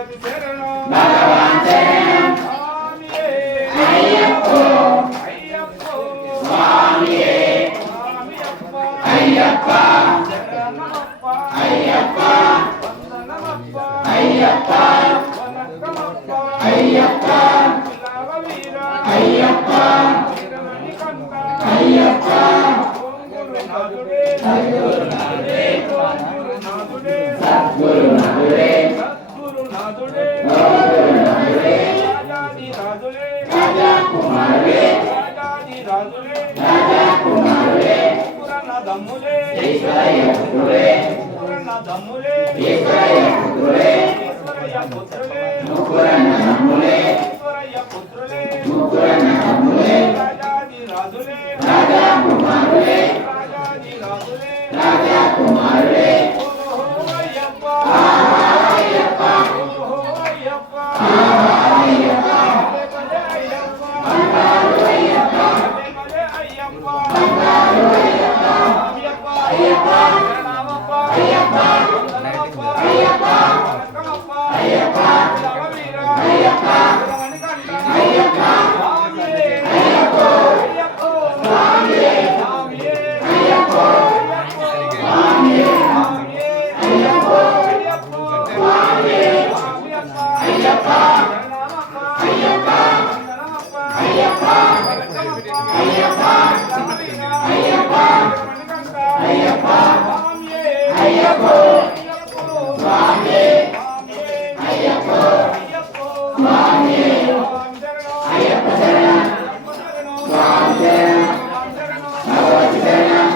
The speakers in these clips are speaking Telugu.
భగవతి శరణం భగవాన్ శరణం స్వామియే అయ్యప్పో అయ్యప్పో స్వామియే స్వామియప్ప అయ్యప్ప శరణమప్ప అయ్యప్ప వందనమప్ప అయ్యప్ప వనక్కమప్ప అయ్యప్ప కులావవీర అయ్యప్ప వీరమణికంఠ అయ్యప్ప ఓంగురునాథుడే సద్గురునాథుడే ఓంగురునాథుడే సద్గురునాథుడే సద్గురునాథుడే సద్గురునాథుడే రాజాదిరాజుడే రాజా కుమారుడే రాజాదిరాజుడే రాజా కుమారుడే పురనదమ్ములే ఈశ్వరయ్య పుత్రుడే పురనదమ్ములే ఈశ్వరయ్య పుత్రుడే ఈశ్వరయ్య పుత్రులే ముగ్గురన్న తమ్ములే ఈశ్వరయ్య పుత్రులే ముగ్గురన్న తమ్ములే రాజాదిరాజులే రాజా కుమారుడే రాజాదిరాజులే రాజా కుమారుడే ఓహో అయ్యప్ప అయ్యప్ప ఓహో అయ్యప్ప అయ్యప్ప పదే అయ్యప్ప బంగారు అయ్యప్ప పదే అయ్యప్ప బంగారు అయ్యప్ప అయ్యప్ప అయ్యప్ప శరణమప్ప అయ్యప్ప వందనమప్ప అయ్యప్ప వనక్కమప్ప అయ్యప్ప కులావవీర అయ్యప్ప వీరమణికంఠ అయ్యప్ప స్వామియే అయ్యప్పో అయ్యప్పో స్వామియే స్వామియే అయ్యప్పో అయ్యప్పో స్వామియే స్వామియే అయ్యప్పో అయ్యప్పో స్వామియే స్వామియప్ప అయ్యప్ప శరణమప్ప అయ్యప్ప వందనమప్ప అయ్యప్ప వనక్కమప్ప అయ్యప్ప కులావవీర అయ్యప్ప వీరమణికంఠ అయ్యప్ప స్వామియే అయ్యప్పో అయ్యప్పో స్వామియే స్వామియే అయ్యప్పో అయ్యప్పో స్వామియే స్వామి శరణం అయ్యప్ప శరణం అయ్యప్ప శరణం స్వామి శరణం స్వామి శరణం భగవతి శరణం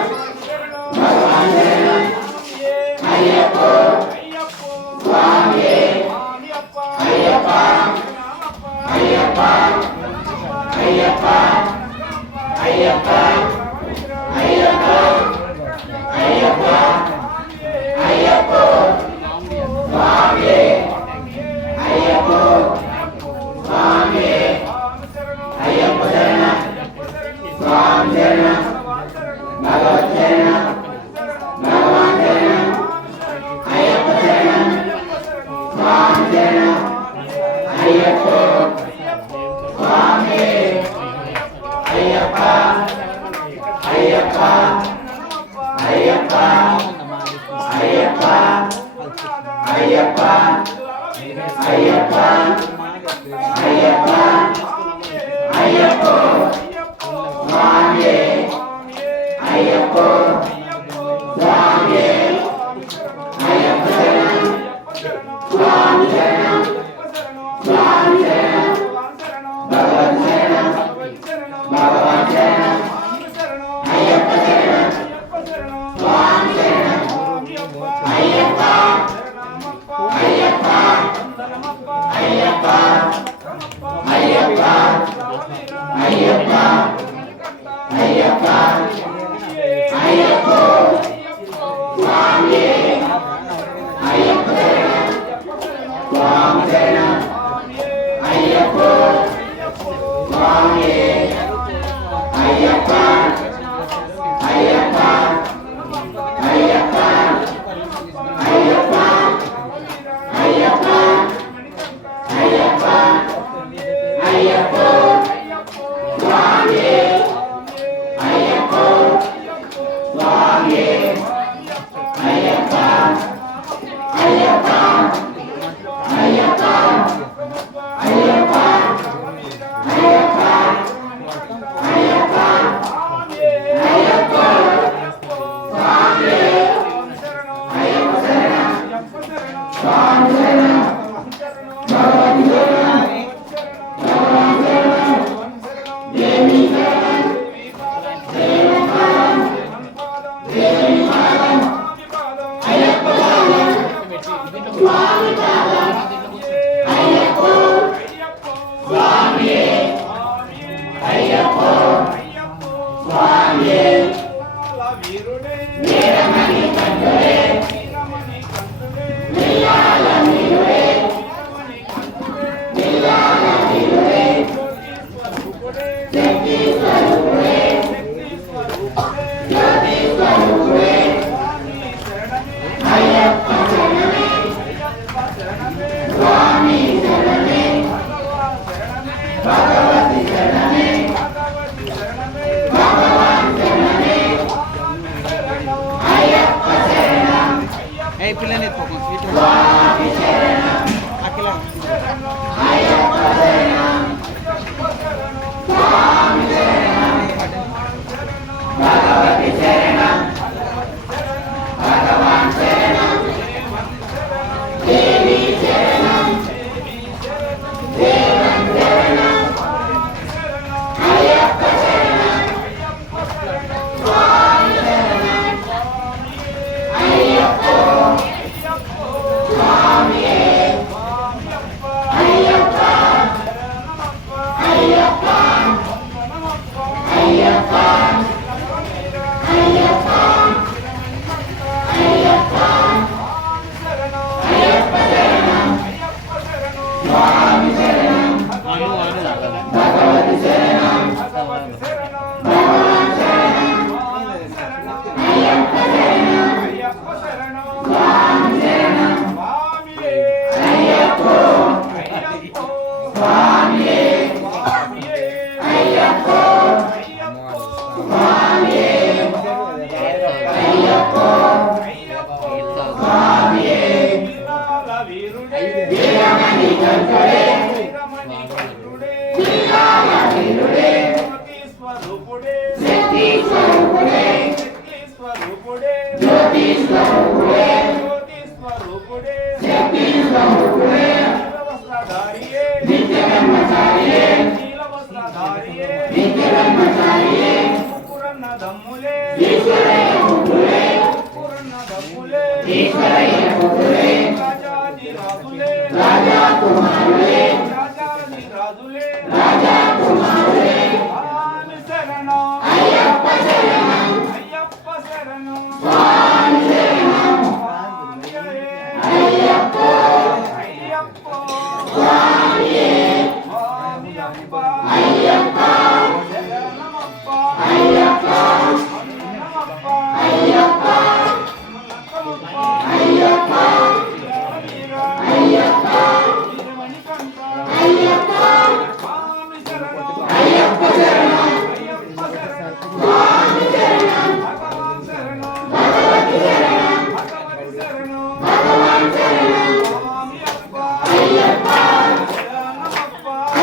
శరణం భగవాన్ శరణం స్వామియే అయ్యప్పో అయ్యప్పో స్వామియే స్వామియప్ప అయ్యప్ప శరణమప్ప అయ్యప్ప అయ్యప్ప అయ్యప్ప అయ్యప్ప అయ్యప్ప అయ్యప్పో స్వామియే అయ్యప్పో స్వామియే అయ్యప్ప శరణం స్వామి శరణం భగవత్ శరణం భగవాన్ శరణం అయ్యప్ప శరణం స్వామి శరణం అయ్యప్పో స్వామియే అయ్యప్ప అయ్యప్ప అయ్యప్ప అయ్యప్ప అయ్యప్ప అయ్యప్ప అయ్యప్ప అయ్యప్పో స్వామియే అయ్యప్పో స్వామియే అయ్యప్ప శరణం స్వామి శరణం స్వామి శరణం భగవత్ శరణం భగవాన్ శరణం అయ్యప్ప శరణం స్వామి శరణం అయ్యప్ప అయ్యప్ప అయ్యప్ప అయ్యప్ప అయ్యప్ప అయ్యప్ప అయ్యప్పో స్వామియే అయ్యప్ప శరణం స్వామి శరణం అయ్యప్పో స్వామియే అయ్యప్ప అయ్యప్ప అయ్యప్ప అయ్యప్ప అయ్యప్ప అయ్యప్ప అయ్యప్పో స్వామియే అయ్యప్పో స్వామియే అయ్యప్ప అయ్యప్ప అయ్యప్ప అయ్యప్ప అయ్యప్ప అయ్యప్ప అయ్యప్పో స్వామియే అయ్యప్ప శరణం స్వామి శరణం భగవతి శరణం భగవాన్ శరణం దేవి శరణం దేవపాదం దేవి పాదం అయ్యప్ప పాదం స్వామి పాదం అయ్యప్పో స్వామియే అయ్యప్పో స్వామియే వీరమణి కంఠుడే నిల్లాల నీరుడే నిల్లాల నీరుడే శక్తి స్వరూపుడే జ్యోతి స్వరూపుడే అయ్యప్ప శరణమే స్వామి శరణమే భగవతి శరణమే భగవాన్ శరణమే అయ్యప్ప శరణం పిల్లని స్వామి శరణం అయ్యప్ప శరణం స్వామి శరణం భగవతి శరణం భగవాన్ శరణం దేవి శరణం దేవన్ శరణం అయ్యప్ప శరణం స్వామి శరణం అయ్యప్ప స్వామి అయ్యప్ప అయ్యప్ప అయ్యప్ప అయ్యప్ప అయ్యప్ప అయ్యప్ప శరణం స్వామి శరణం భగవతి శరణం భగవాన్ శరణం అయ్యప్ప శరణం స్వామి శరణం అయ్యప్ప స్వామి అయ్యప్ప స్వామి అయ్యప్ప స్వామి వీరమణి కంఠుడే వీరాల వీరుడే శక్తి స్వరూపుడే జ్యోతి స్వరూపుడే శక్తి స్వరూపుడే నిత్య బ్రహ్మచారియే నిత్య బ్రహ్మచారియే ఈశ్వరయ్య పుత్రుడే ఈశ్వరయ్య పుత్రుడే రాజా కుమారుడే రాజా కుమారుడే అయ్యప్ప శరణం స్వామి శరణం అయ్యప్ప స్వామి అయ్యప్ప అయ్యప్ప అయ్యప్ప అయ్యప్ప అయ్యప్ప అయ్యప్ప అయ్యప్ప శరణం స్వామి శరణం భగవతి శరణం భగవాన్ శరణం అయ్యప్ప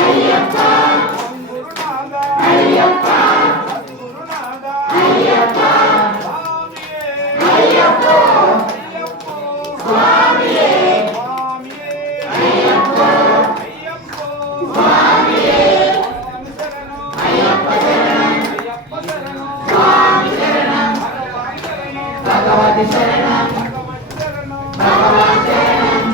అయ్యప్ప అయ్యప్ప అయ్యప్ప అయ్యప్ప స్వామి అయ్యప్ప స్వామి అయ్యప్ప శరణం స్వామి శరణం భగవతి శరణం భగవాన్ శరణం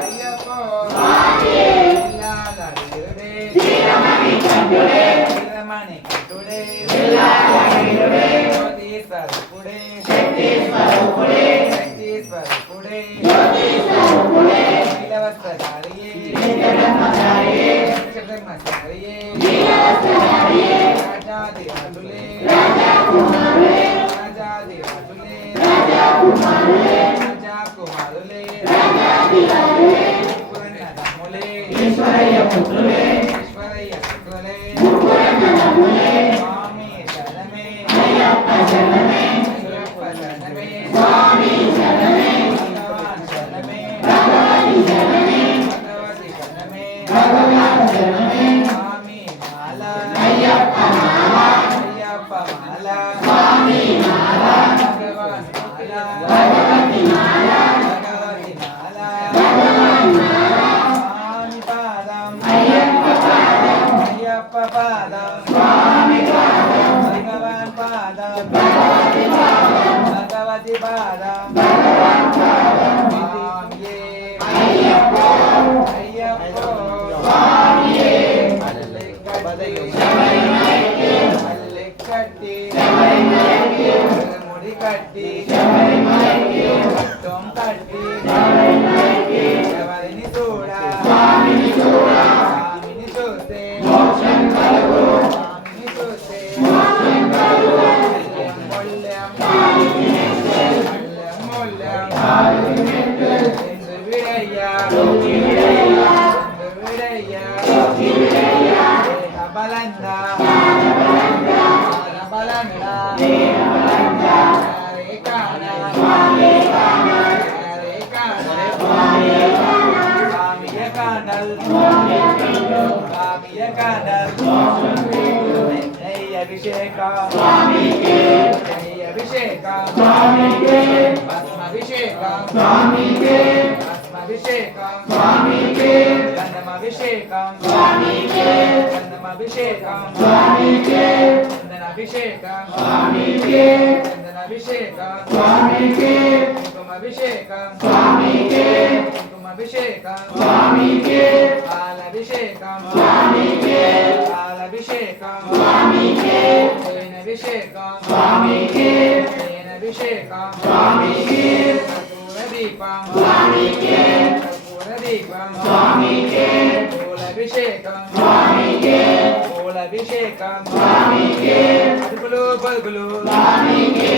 అయ్యప్పో పిల్లాలడియుడే వీరమణి కంఠుడే జ్యోతి స్వరూపుడే శక్తి స్వరూపుడే నీలవస్త్రధారియే ధర్మచారియే రాజాదిరాజులే రాజాకుమారులే పురన్నదమ్ములే ఈశ్వరయ్య పుత్రులే స్వామి శరణమే అయ్యప్ప శరణమే స్వామి శరణమే భగవాన్ శరణమే భగవతి శరణమే స్వామి మాల అయ్యప్ప మాల స్వామి మాల భగవాన్ మాల భగవతి మాల స్వామి పాదం అయ్యప్ప పాదం స్వామి పాదం భగవాన్ పాదం భగవతి పాదం స్వామియే అయ్యప్పో స్వామియే మల్లెకట్టి ముడి కట్టి రక్తం కట్టి ఎవరిని చూడా స్వామిని చూస్తే స్వామిని చూస్తే బలందా అభిషేక స్వామికి అభిషేక స్వామికి భస్మాభిషేక స్వామికి భస్మాభిషేక స్వామికి గంధమాభిషేక స్వామికి గంధమాభిషేక స్వామికి చందనాభిషేక స్వామికి చందనాభిషేక స్వామికి కుంకుమాభిషేక స్వామికి కుంకుమాభిషేక స్వామికి పాలాభిషేక స్వామికి పాలాభిషేక స్వామికి తేనాభిషేక స్వామికి తేనాభిషేక స్వామికి కర్పూర దీపం స్వామికి కర్పూర దీపం స్వామికి పూలాభిషేకం స్వామికి పూలాభిషేకం స్వామికి అడుగులు పలుకులు స్వామికి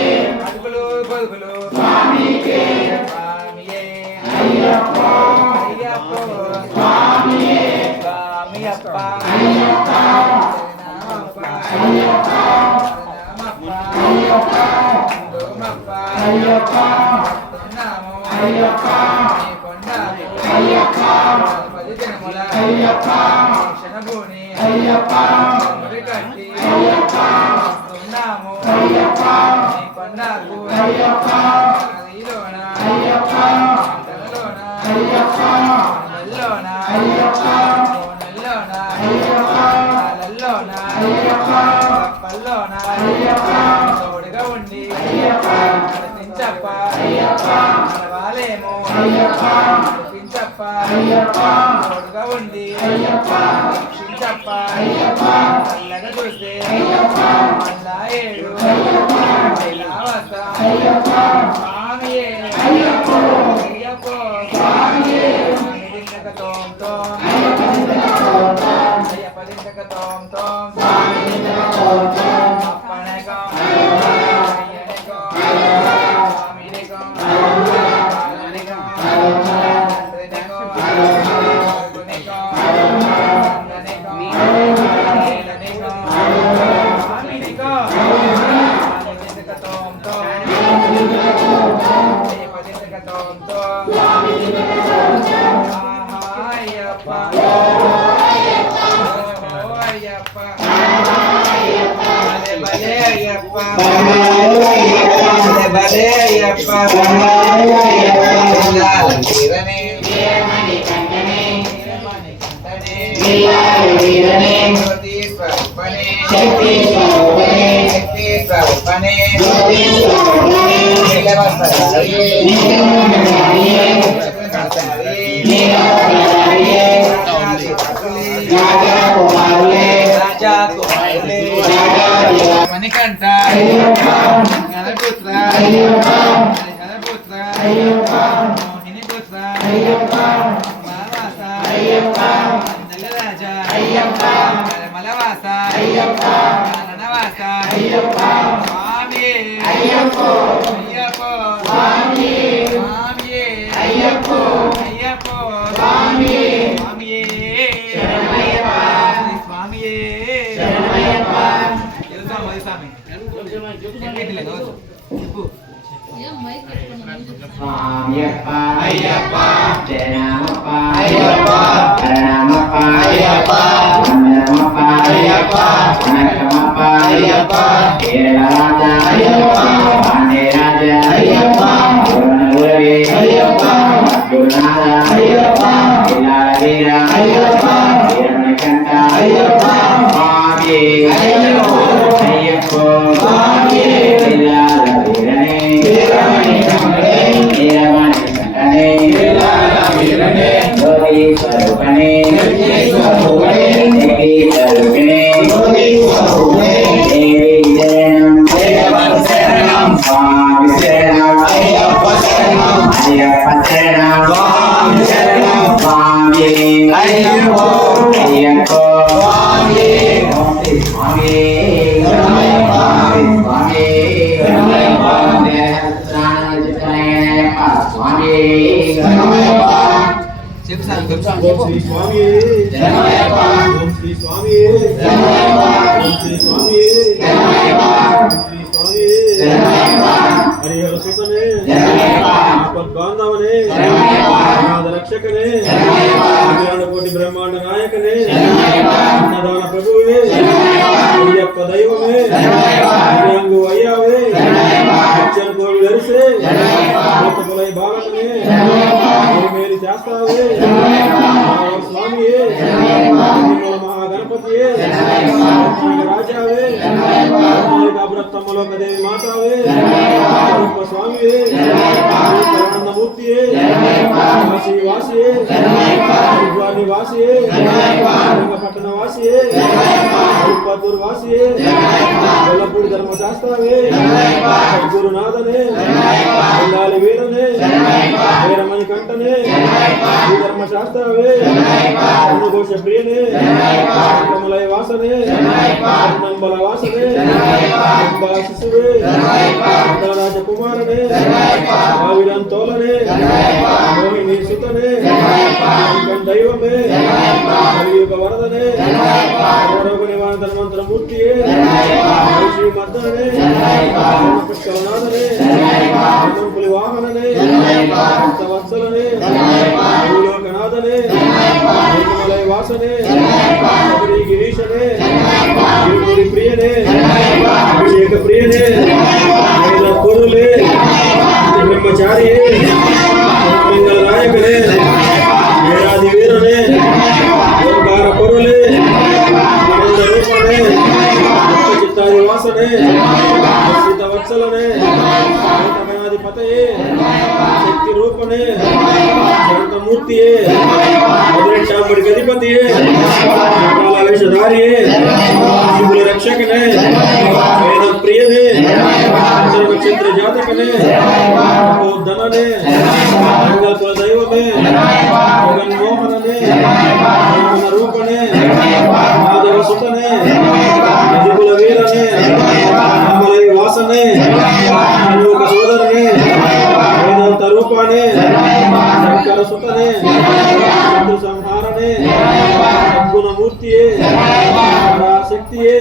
అడుగులు పలుకులు స్వామికి స్వామియే అయ్యప్పో స్వామియే స్వామియప్ప అయ్యప్ప అయ్యప్ప అయ్యప్ప అయ్యప్ప అయ్యప్ప అయ్యప్ప పది జనముల అయ్యప్ప క్షణభూని అయ్యప్ప కట్టి అయ్యప్ప ఉన్నాము అయ్యప్ప కొండకు అయ్యప్ప నదిలోన అయ్యప్ప నదిలోన అయ్యప్ప నల్లోన అయ్యప్ప నల్లోన అయ్యప్ప నల్లోన అయ్యప్ప పల్లోన అయ్యప్ప తోడుగా ఉండి అయ్యప్ప నడిపించప్ప అయ్యప్ప నడవాలేమో అయ్యప్ప నడిపించప్ప అయ్యప్ప తోడుగా ఉండి అయ్యప్ప రక్షించప్ప అయ్యప్ప చల్లగా చూస్తే అయ్యప్ప మళ్ళా ఏడు అయ్యప్ప ఇలా వస్తా అయ్యప్ప స్వామియే అయ్యప్పో అయ్యప్పో స్వామియే దిండక తోం తోం అయ్యప్ప దిండక తోం తోం స్వామి దిండక తోం తోం అప్పనకం అయ్యనకం స్వామినికం పాలనికం తండ్రినికం గునికం సంగనికం నీలనికం స్వామినికం స్వామి దిండక తోం తోం అయ్యప్ప దిండక తోం తోం స్వామి దిండక తోం తోం అయ్యప్ప అయ్యప్ప భలే అయ్యప్ప భలే అయ్యప్ప వీరనే వీరమణి కంఠనే జ్యోతి స్వరూపనే శక్తి స్వరూపనే నీలవస్త్రధారియే మణికంఠ గణపుత్ర గణపుత్ర మోహిని పుత్ర మావాస నల్లరాజ మలవాస రణవాస స్వామి అయ్యప్పో స్వామి అయ్యప్పో స్వామి స్వామియప్ప అయ్యప్ప జయనామప్ప అయ్యప్ప ప్రణామప్ప అయ్యప్ప వందనమప్ప అయ్యప్ప వనకమప్ప అయ్యప్ప కేరళరాజ అయ్యప్ప పాండ్యరాజ అయ్యప్ప గురునగురవే అయ్యప్ప గురునాథ అయ్యప్ప ఇల్లాలవీర అయ్యప్ప వీరమణికంఠ అయ్యప్ప స్వామి అయ్యప్పో అయ్యప్పో స్వామి ఇల్లాలవీరనే ఓం శ్రీ స్వామి ఓం శ్రీ స్వామి ఓం శ్రీ స్వామి శ్రీ స్వామి హరిహర సుతనే ఆపద్బాంధవనే అనాథ రక్షకనే కోటి బ్రహ్మాండ నాయకనే అన్నదాన ప్రభువే అయ్యప్ప దైవమే అంగు అయ్యావే కోడి వెరిసే పులై భారతనే మేలు చేస్తావే స్వామియే మహాగణపతియే రాజావే బ్రహ్మలోక దేవి మాతావే స్వామియే పరమానందమూర్తియే వాసి వాసియే వాసియే పట్టణ వాసియే పత్తూరు వాసియే కొల్లపూడి ధర్మశాస్త్రవే గురునాథనే ఉండాలి వీరనే వీరమణి కంటనే ధర్మశాస్త్రవే ఘోష ప్రియనే కమలయ వాసనే నంబల వాసనే శిశువే రాజకుమారనే ఆవిడంతోలనే మోహిని సుతనే దైవమే కలియుగ వరదనే రోగ నివారణ ధన్వంతరమూర్తియే శ్రీ మద్దనే పుష్కరనాథనే పులి వాహననే వత్సలనే భూలోకనాథనే నిర్మలయ వాసనే గిరీశనే ప్రియనే అభిషేక ప్రియనే కొరులే బ్రహ్మచారియే మంగళ నాయకనే వీరాది వీరనే ఓంకార కొరులే ఆనంద రూపనే చిత్తాది వాసనే సీత వత్సలనే గణాధిపతయే శక్తి రూపనే శాంతమూర్తియే మధురెట్టాంబడి గధిపతియే వేషధారియే శివుల రక్షకనే వేద ప్రియనే నక్షత్ర జాతకనే ధననే కుల దైవమే జగన్మోహననే రూపనే మాధవ సుతనే కుల వీరనే రామలయ వాసనే లోక సోదరనే వేదాంత రూపానే శంకర సుతనే శత్రు సంహారనే గుణమూర్తియే పరాశక్తియే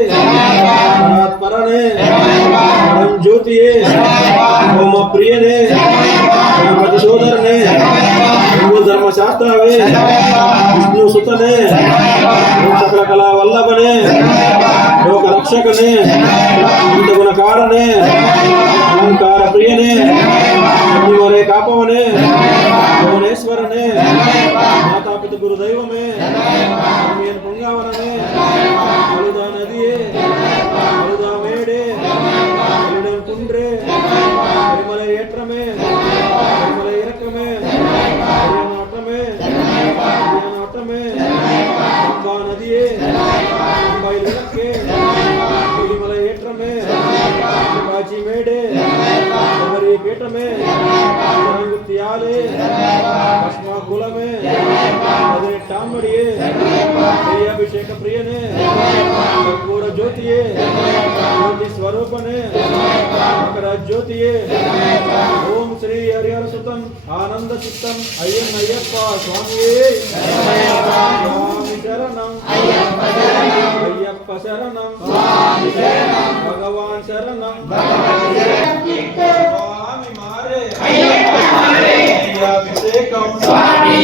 పరనే పరం జ్యోతియే ఓమ ప్రియనే గణపతి సోదరనే హిందూ ధర్మశాస్త్రవే విష్ణు సుతనే సకల కళా వల్లభనే లోక రక్షకనే ఇంత గుణకారనే అలంకార ప్రియనే అగ్నివరే కాపవనే భువనేశ్వరనే మాతాపిత గురుదైవమే పొంగావనమే అలుదా నదియే అలుదా మేడే అలుడం కుండ్రే పరిమల ఏట్రమే పరిమల ఇరకమే पेट में त्याले भस्मा कुल में अदे टामड़िए प्रिय अभिषेक प्रिय ने कर्पूर ज्योतिये ज्योति स्वरूप ने मकर ज्योतिये ओम श्री हरिहर सुतम आनंद चित्तम अय्यन अय्यप्पा स्वामी स्वामी शरणम अय्यप्पा शरणम भगवान शरणम स्वामी मारे अभिषेकम स्वामी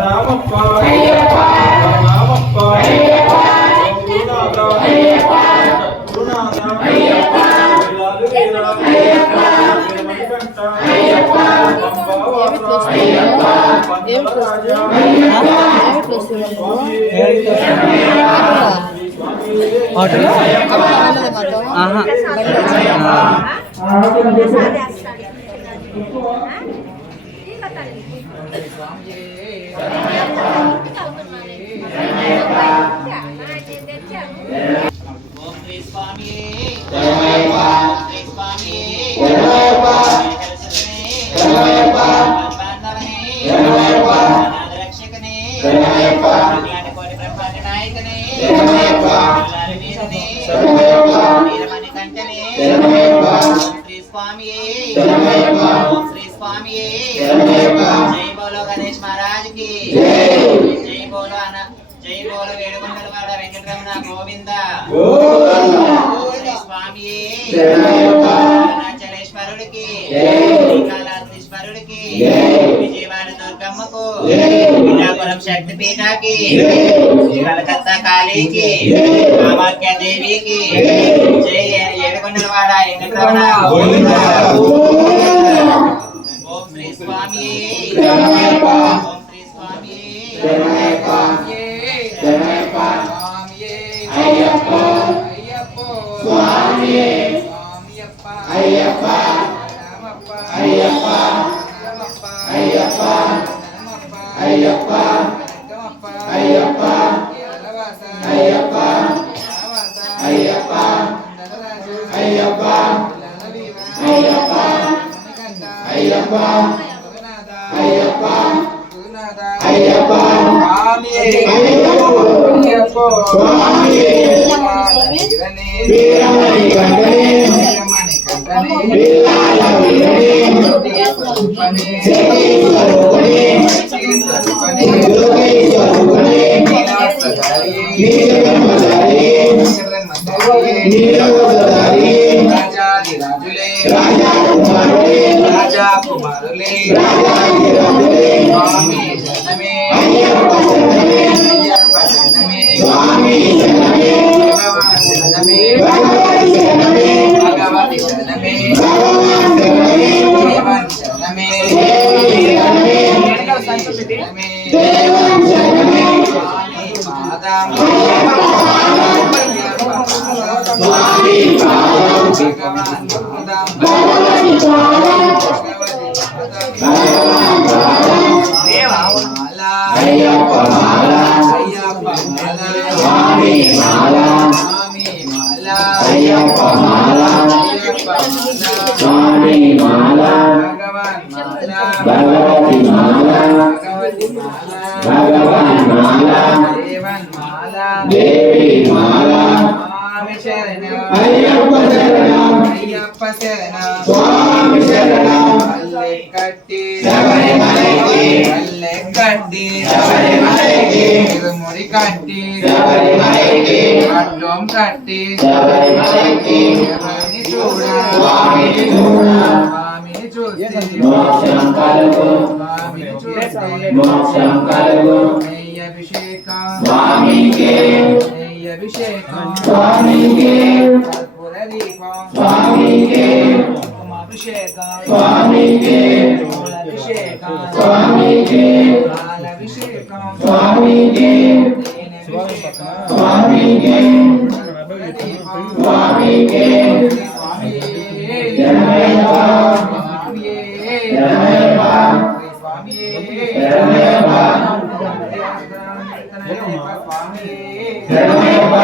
नामप्पा नामप्पा जय बोलो गणेश महाराज की जय बोलो वेणुगंडलवाड़ वेंकटरमण गोविंद स्वामी अरुणाचलेश्वरुडिकी శ్రీకాళహస్తీశ్వరుడికి విజయవాడ దుర్గమ్మకు విజయపురం శక్తిపీఠకి కలకత్తా కాళీకి కామాఖ్య దేవికి జై ఏడుకొండలవాడ వెంకటరమణ గోవింద ఓం శ్రీ స్వామి ఓం శ్రీ స్వామి అయ్యప్ప స్వామి అయ్యప్ప అయ్యప్ప అయ్యప్ప అయ్యప్ప అయ్యప్ప అయ్యప్ప అయ్యప్ప అయ్యప్ప అయ్యప్ప అయ్యప్ప అయ్యప్ప అయ్యప్ప స్వామి అయ్యప్ప స్వామి వీరమణి కంఠనే వీరాల వీరనే శ్రీస్వరూపనే యోగేశ్వరూపనే నీలకంఠధారి నీలకంఠధారి రాజాదిరాజులే రాజకుమారులే రాజకుమారులే రాజాదిరాజులే స్వామి శరణమే అయ్యప్ప శరణమే అయ్యప్ప శరణమే స్వామి శరణమే భగవాన్ శరణమే భగవాన్ శరణమే భగవతి శరణమే భగవాన్ శరణమే దేవన్ శరణమే దేవి శరణమే దేవన్ శరణమే స్వామి పాదం స్వామి పాదం భగవాన్ పాదం భగవతి పాదం భగవాన్ పాదం దేవమాల అయ్యప్ప మాల అయ్యప్ప మాల స్వామి మాల స్వామి మాల అయ్యప్ప మాల అయ్యప్ప మాల స్వామి మాల భగవాన్ మాల భగవతి మాల భగవతి మాల భగవాన్ మాల దేవన్ మాల దేవి మాల స్వామి శరణం అయ్యప్ప శరణం అయ్యప్ప శరణం స్వామి శరణం అల్లె కట్టి శబరిమలైకి అల్లె కట్టి శబరిమలైకి తిరుముడి కట్టి శబరిమలైకి అడ్డం కట్టి శబరిమలైకి ఎవరిని చూడ స్వామిని చూడ స్వామిని చూస్తే మోక్షం కలుగు స్వామిని చూస్తే మోక్షం కలుగు అభిషేకం స్వామికి అభిషేకం స్వామికి కర్పూర దీపం స్వామికి కుంకుమాభిషేకం స్వామికి అభిషేకం స్వామికి పాలాభిషేకం స్వామికి తేనభిషేకం స్వామికి స్వామికి స్వామి శరణమయ్యప్ప స్వామి శరణమయ్యప్ప స్వామి శరణమయ్యప్ప శరణమయ్యప్ప